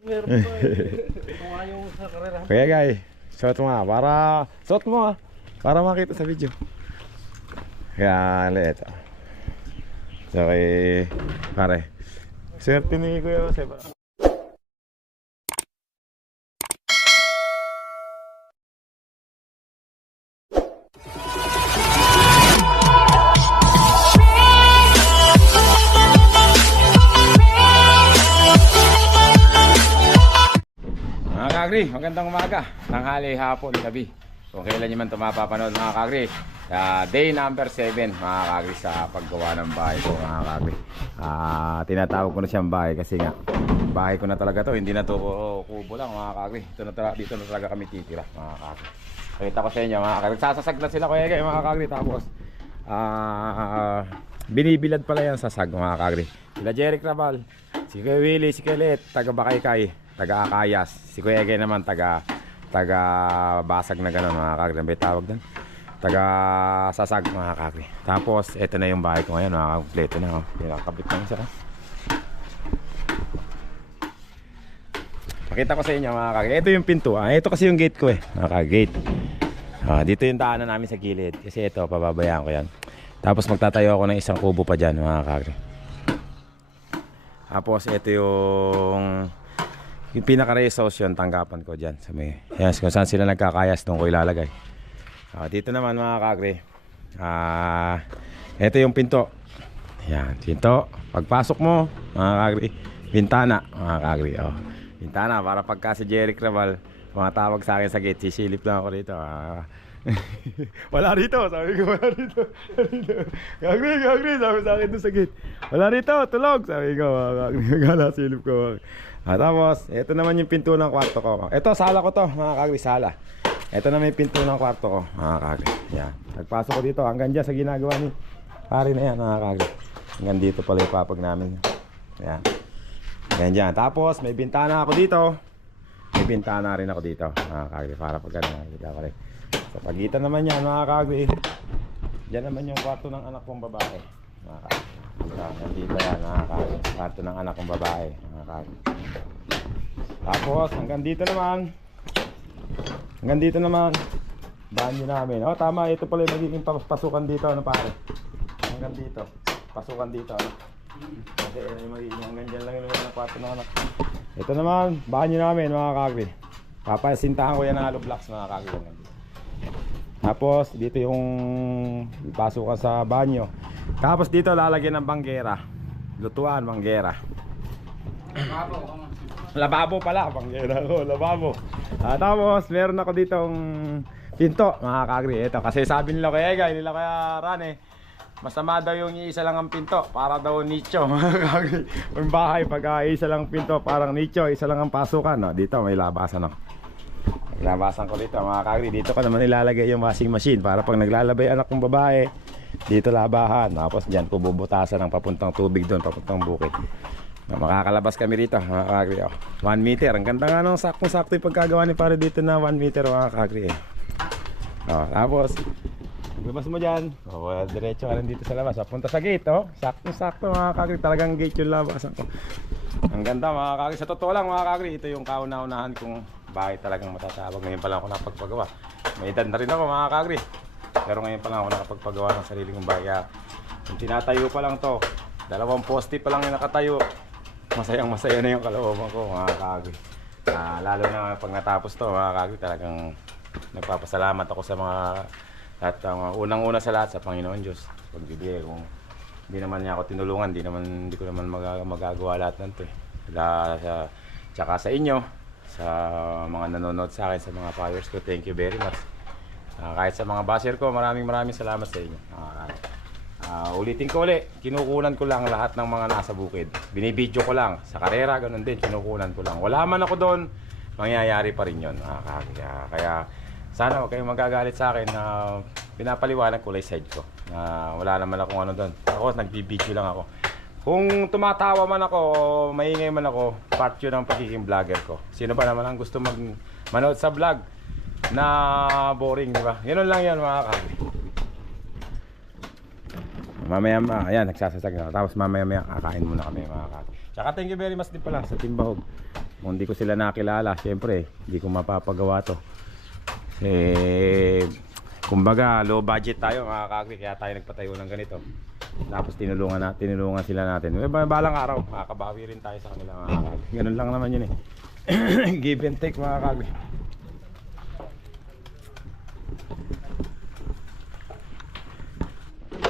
Meron pa eh. Ito yung sa karera. Kaya guys, suot mo nga para suot mo nga para makita sa video. Kaya ulit. So kay pare. Swerte ni Kuya Jose. Kagri, magandang umaga. Tanghali, hapon, gabi. Kung kailan nyo man ito mapapanood mga kagri. Ah, day number 7 mga kagri sa paggawa ng bahay ko mga kagri. Ah, tinatawag ko na siyang bahay kasi nga bahay ko na talaga to. Hindi na to kubo lang mga kagri. Ito na talaga, dito na talaga kami titira mga kagri. Pakita ko sa inyo mga kagri. Sasasag na sila kuya mga kagri. Tapos ah binibilad pala yan sa sag mga kagri. Sila Jeric Raval, si Kuya Willie, si Kuya Let, taga Bakaykay, taga Akayas. Si Kuya Ege naman taga taga basag na gano'n mga kagri. May tawag doon. Taga sasag mga kagri. Tapos ito na yung bahay ko ngayon mga kompleto na. Oh. Pinakabit lang siya. Pakita ko sa inyo mga kagri. Ito yung pinto. Ah, ito kasi yung gate ko eh. Mga kagate. Ah, dito yung daanan namin sa gilid. Kasi ito, pababayaan ko yan. Tapos magtatayo ako ng isang kubo pa dyan mga kagri. Tapos ito yung yung pinaka-resource yun, tanggapan ko dyan. Sa may, yan, kung saan sila nagkakayas doon ko ilalagay. Ah, dito naman mga kagri. Ah, ito yung pinto. Yan, pinto. Pagpasok mo, mga kagri, bintana, mga kagri. Oh. Bintana, para pagka si Jerry Craval, mga tawag sa akin sa gate, sisilip lang ako dito. Ah. wala rito, sabi ko, wala rito. Rito. Gagri, gagri, sabi sa akin doon sa gate. Wala rito, tulog, sabi ko, mga kagri, gala, silip ko. Ah, tapos, ito naman yung pinto ng kwarto ko. Ito, sala ko to, mga kagri, sala. Ito naman yung pinto ng kwarto ko, mga kagri. Yan. Nagpasok ko dito, hanggang dyan sa ginagawa ni pare na yan, mga kagri. Hanggang dito pala yung papag namin. Yan. Hanggang dyan. Tapos, may bintana ako dito. May bintana rin ako dito, mga kagri, para pag ano, nakikita ko rin. Sa pagitan naman yan, mga kagri. Diyan naman yung kwarto ng anak kong babae. Mga kagri. Nandito yan, mga kagri. Kwarto ng anak kong babae, mga kagri. Tapos, hanggang dito naman. Hanggang dito naman. Banyo namin. Oh, tama. Ito pala yung magiging pas- pasukan dito, ano pare? Hanggang dito. Pasukan dito, ano? Kasi ano yung magiging hanggang dyan lang yung ng kwarto ng anak. Ito naman, banyo namin, mga kagri. Papasintahan ko yan ng hollow mga kagri. Tapos, dito yung pasukan sa banyo. Tapos dito lalagyan ng banggera. Lutuan, banggera. Lababo pala, banggera ko, lababo. Ah, tapos, meron ako ditong pinto, mga kagri. Ito, kasi sabi nila kay Ega, nila kaya Ran eh. Masama daw yung isa lang ang pinto, para daw nicho. Yung bahay, pag ah, isa lang pinto, parang nicho, isa lang ang pasukan. No? Dito, may labasan. May labasan ko dito, mga kagri. Dito ko naman ilalagay yung washing machine para pag naglalabay anak kong babae, dito labahan. Tapos dyan ko bubutasan ng papuntang tubig doon, papuntang bukid. Makakalabas kami rito, mga kagri. Oh. One meter. Ang ganda nga nung saktong-sakto yung pagkagawa ni pare dito na one meter, mga kagri. Eh. Oh, tapos, Lumabas mo dyan. O, oh, diretso ka dito sa labas. Punta sa gate, oh. Sakto-sakto, mga kagri. Talagang gate yung labasan ko. Ang ganda, mga kagri. Sa totoo lang, mga kagri, ito yung kauna-unahan kong bahay talagang matatawag. Ngayon pa lang ako napagpagawa. May edad na rin ako, mga kagri. Pero ngayon pa lang ako nakapagpagawa ng sarili kong bahay. Kaya, kung tinatayo pa lang to, dalawang poste pa lang yung nakatayo, masayang masaya na yung kalooban ko, mga kagri. Ah, lalo na pag natapos to, mga kagri, talagang nagpapasalamat ako sa mga at ang unang-una sa lahat sa Panginoon Diyos. Pagbibigay kung hindi naman niya ako tinulungan, hindi naman hindi ko naman maga- magagawa lahat ng 'to. Eh. Kaya sa tsaka sa inyo, sa mga nanonood sa akin, sa mga followers ko, thank you very much. Ah, kahit sa mga basher ko, maraming maraming salamat sa inyo. Ah, ah, ulitin ko uli, kinukunan ko lang lahat ng mga nasa bukid. Binibidyo ko lang. Sa karera, ganun din, kinukunan ko lang. Wala man ako doon, mangyayari pa rin yun. Ah, kaya, kaya sana huwag kayong magagalit sa akin na pinapaliwanag ko lang side ko. Na wala naman akong ano doon. Ako, nagbibideo lang ako. Kung tumatawa man ako, maingay man ako, part yun ng pagiging vlogger ko. Sino ba naman ang gusto mag manood sa vlog na boring, di ba? Ganun lang yan mga kagri. Mamaya, ma, ayan, nagsasasag na. Tapos mamaya maya kakain muna kami mga kagri. Tsaka thank you very much din pala sa Timbahog. Kung hindi ko sila nakilala, syempre, hindi ko mapapagawa to. Eh, kumbaga, low budget tayo mga kakri, kaya tayo nagpatayo ng ganito. Tapos tinulungan na, tinulungan sila natin. Eh, ba- balang araw, makakabawi rin tayo sa kanila mga kakri. Ganun lang naman yun eh. Give and take mga kakri.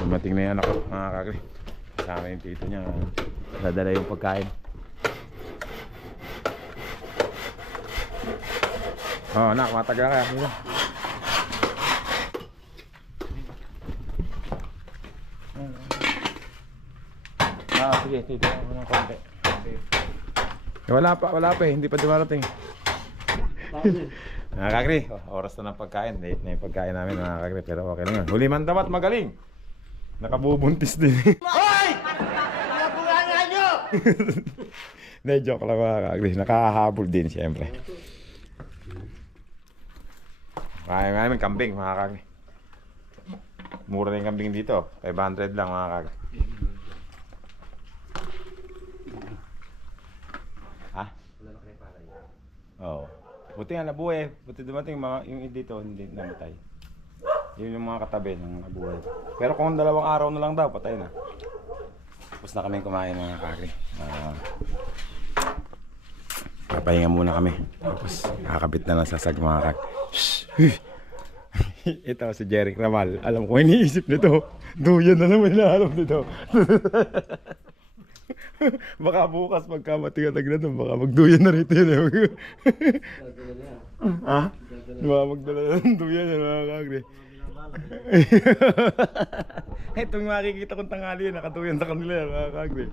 Dumating na yung anak mga kakri. Kasama yung tito niya. Dadala yung pagkain. Oh, nak, matagal kaya. Sige. Ah, sige, tito ako ng konti. Eh, wala pa, wala pa eh. Hindi pa dumarating. Mga kakri, oras na ng pagkain. Late na yung pagkain namin mga kakri. Pero okay lang yun. Huli man dapat magaling. Nakabubuntis din. Hoy! Nabulangan nyo! Hindi, joke lang mga kakri. Nakahabol din siyempre. Kaya nga namin kambing mga kakri. Mura na yung kambing dito. 500 lang mga kakri. Ha? Oo. Buti nga nabuhay. Buti dumating mga, yung dito hindi namatay. Yun yung mga katabi ng nabuhay. Pero kung dalawang araw na lang daw, patay na. Tapos na kami kumain mga kakri. Ah. Papahinga muna kami. Tapos kakabit na ng sasag mga kak. Ito si Jeric Ramal. Alam ko iniisip nito. Duyan na naman hinahanap nito. baka bukas pagka matigatag na doon, baka magduyan na rito yun. ha? Baka magdala na ng duyan yan mga kagre. Itong makikita kong tangali yun, nakatuyan sa kanila yan mga kagre.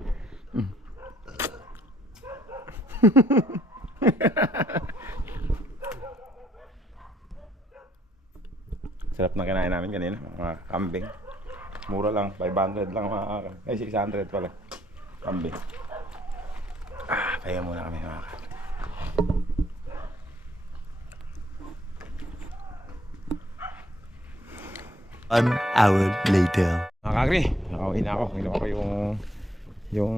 Sarap na kinain namin kanina, mga kambing. Mura lang, 500 lang mga kagre. Ay, 600 pala. Kambing. Ah, pahinga muna kami mga kagre. One hour later. Mga kagri, nakauwi na ako. Kinuha ko yung yung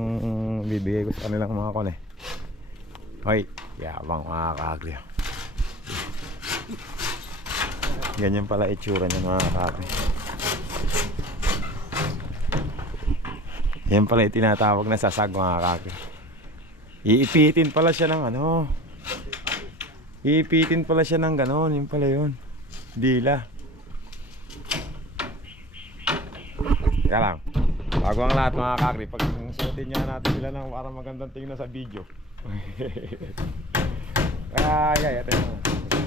bibigay ko sa kanilang mga kone. Hoy, yabang mga kagri. Ganyan pala itsura niya mga kagri. Yan pala yung tinatawag na sasag mga kagri. Iipitin pala siya ng ano. Iipitin pala siya ng ganon. Yung pala yun. Dila. Teka lang. Bago ang lahat mga kakri, pag suotin niya natin sila ng para magandang tingnan sa video. Ay, ay, ito yung.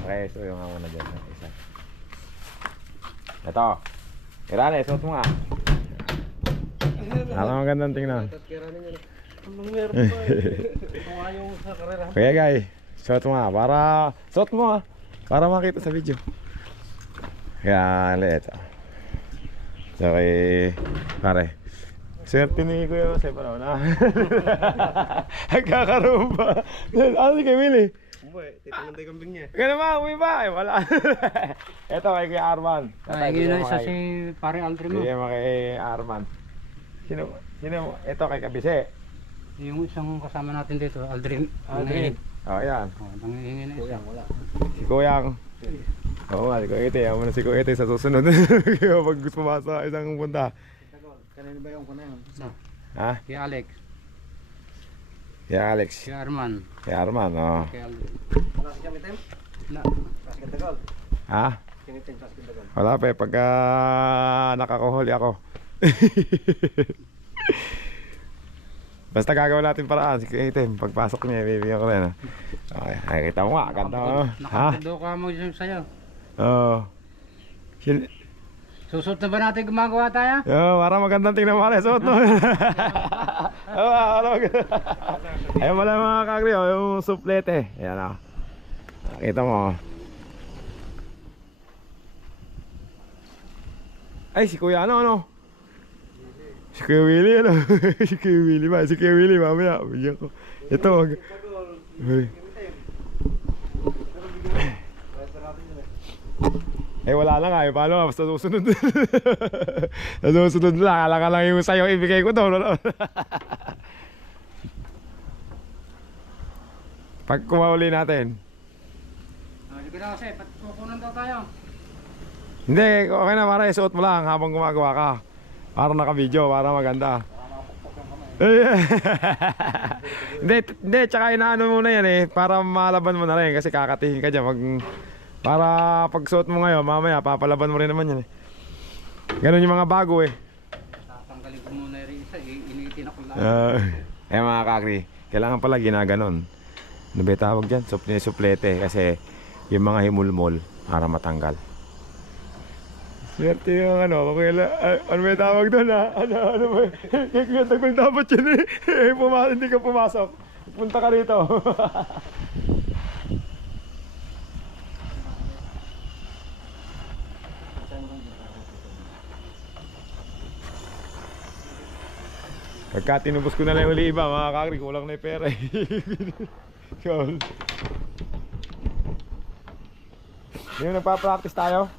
Okay, so yung ako na dyan. Isa. Ito. Irane, suot mo nga. Tingnan. Ninyo. Anong meron pa eh. Kaya guys, suot mo nga. Para, suot mo nga. Para makita sa video. Kaya, ito. So, kay, pare. Swerte ni Kuya Jose pa na. Nagkakaroon ba? Ano si kay Willie? Uwe, titanong tayo kambing niya. Kaya naman, uwi ba? Eh, wala. Ito kay Kuya Arman. Ay, yun na isa si pare Aldrin mo. Bigyan mo kay Arman. Sino? Sino? Ito kay Kabise. Yung isang kasama natin dito, Aldrin. Aldrin. Oh, yan. Oh, nangihingi na isa. Si Kuyang. Oo nga, si Kuya Ite. Ayaw mo na si Kuya Ite sa susunod. Kaya pag gusto mo sa isang punta. Kanina ba yung kunayan? Ha? Si Alex, Si Alex. si Arman, Si Arman, oh. Wala si Kamitem? Na, Basket Tagal. Ha? Kamitem, Basket Tagal. Wala pa eh. Pagka nakakuhuli ako. Basta gagawin natin paraan. Si Kuya Ite, pagpasok niya, bibigyan ko rin. ah. Okay, nakikita mo nga. Ganda mo. Ha? nakapagdo ka mo yung sayo. Oo. Sin- Susot na ba natin gumagawa tayo? Yo, para magandang tingnan mo suot no. Oo, para maganda. Ayun pala mga kagri, oh, yung suplete. Ayan oh. Nakita mo. oh. Ay, si Kuya ano, ano? Si Kuya Willie, ano? si Kuya Willie ba? Si Kuya Willie, mamaya. Bigyan ko. Ito, wag. Eh wala lang ay paano nga basta susunod. Sa susunod lang, ala ka lang yung sayo ibigay ko doon. Pag kumahuli natin. Ah, Sige na kasi, pat kukunan daw tayo. Hindi, okay na pare, suot mo lang habang gumagawa ka. Para naka-video, para maganda. Eh, hindi, hindi, tsaka inaano muna yan eh, para malaban mo na rin kasi kakatihin ka dyan. Mag, para pag suot mo ngayon, mamaya papalaban mo rin naman yan eh. Ganun yung mga bago eh. Tatanggalin ko muna yung isa, initin ako lang. Uh, eh mga kakri, kailangan pala ginaganon. Ano ba yung tawag dyan? Suple, suplete kasi yung mga himulmol para matanggal. Swerte yung ano, kakuya, ano ba yung tawag doon ha? Ano, ano ba? Kaya kung dapat yun eh. Eh, puma- hindi ka pumasok. Punta ka rito. Pagka tinubos ko na lang uli iba, mga kakri, kulang na yung pera eh. Yun. Yung nagpa-practice tayo?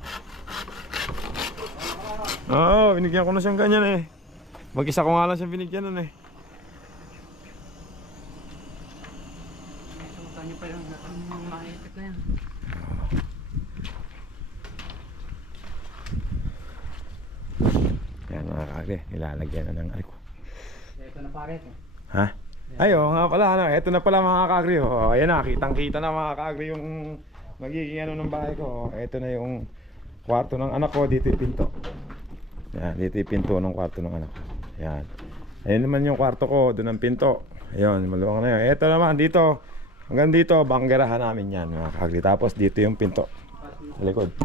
Oo, binigyan ko na siyang ganyan eh. Mag-isa ko nga lang siyang binigyan nun eh. Niyo pa yung maipit na yan. Yan mga kakri, nilalagyan na ng ay ko. Ito pare. eh. Ha? Ay, oo nga pala, ano, eto na pala mga kakri. Oh, ayan na, kitang-kita na mga kakri yung magiging ano ng bahay ko. Oh, eto na yung kwarto ng anak ko, dito yung pinto. Yan, dito yung pinto ng kwarto ng anak ko. Yan. Ayun naman yung kwarto ko, doon ang pinto. Ayun, maluwang na yun. Eto naman, dito, hanggang dito, banggerahan namin yan mga kakri. Tapos dito yung pinto, sa likod.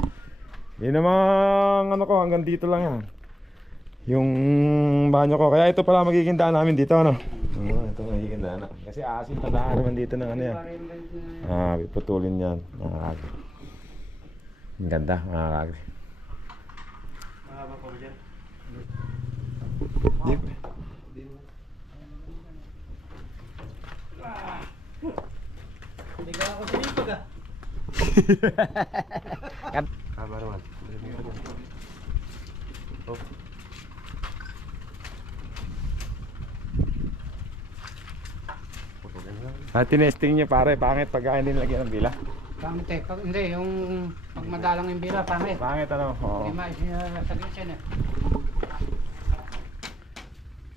Yun naman, ano ko, hanggang dito lang yan. Yung banyo ko. Kaya ito pala magiging daan namin dito, ano? Oo, ito magiging daan. Kasi asin na daan naman dito ng ano yan. Ah, piputulin yan, mga kagri. Ang ganda, mga kagri. Mahaba pa ba dyan? Di, Hindi ka ako sinipag ah. Haba naman. Ah, tinesting niya pare, pangit pag hindi nilagyan ng bila. Pangit eh. Pag, hindi, yung pag madalang yung bira, pangit. Pangit ano, oo. Hindi maisasaglit yan eh.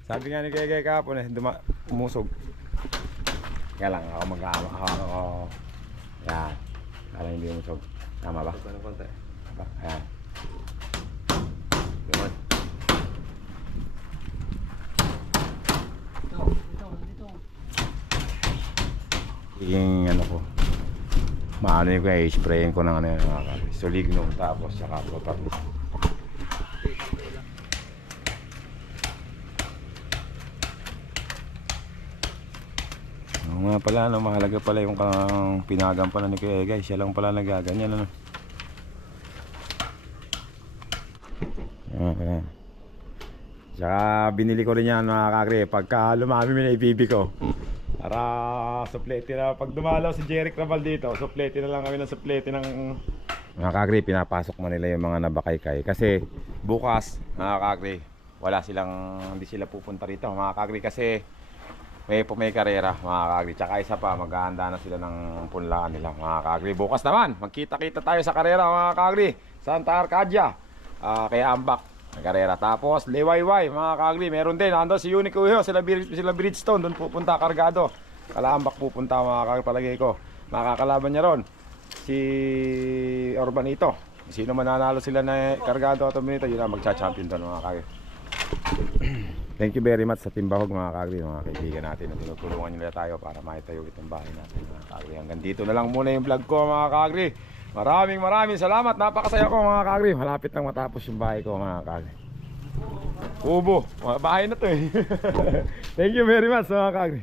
Sabi nga ni Keke kahapon eh, duma, umusog. Kaya lang, ako mag-aama, ako, ako, yan. Kala hindi umusog. Tama ba? Konti. Ba? Ayan. Yun. Dito, dito, dito. Yung ano ko, maano yung kaya sprayin ko ng ano yung mga tapos saka properly. Oo pala, no, mahalaga pala yung kang pinagampanan ni Kuya Egay. Siya lang pala nagaganyan. Ano? Yan. Tsaka binili ko rin yan mga kakri. Pagka lumami may ibibi ko. Para suplete na. Pag dumalaw si Jeric Raval dito, suplete na lang kami ng suplete ng... Mga kakri, pinapasok mo nila yung mga nabakaykay. Kasi bukas, mga kakri, wala silang, hindi sila pupunta rito. Mga kakri kasi may may karera mga kagri. Tsaka isa pa, maghahanda na sila ng punlaan nila mga kagri. Bukas naman, magkita-kita tayo sa karera mga kagri. Santa Arcadia. Ah, kaya ambak. May karera. Tapos, Liwayway mga kagri. Meron din. Ando si Unico Uyo, sila, sila Bridgestone. Doon pupunta kargado. Kalaambak pupunta mga kagri palagay ko. Makakalaban niya ron. Si Orbanito. Sino man nanalo sila na kargado at Orbanito, yun ang magcha-champion doon mga kagri. Thank you very much sa Timbahog mga kagri, mga kaibigan natin na tinutulungan nila tayo para maitayo itong bahay natin mga kagri. Hanggang dito na lang muna yung vlog ko mga kagri. Maraming maraming salamat. Napakasaya ko mga kagri. Malapit nang matapos yung bahay ko mga kagri. Ubo. Bahay na to eh. Thank you very much mga kagri.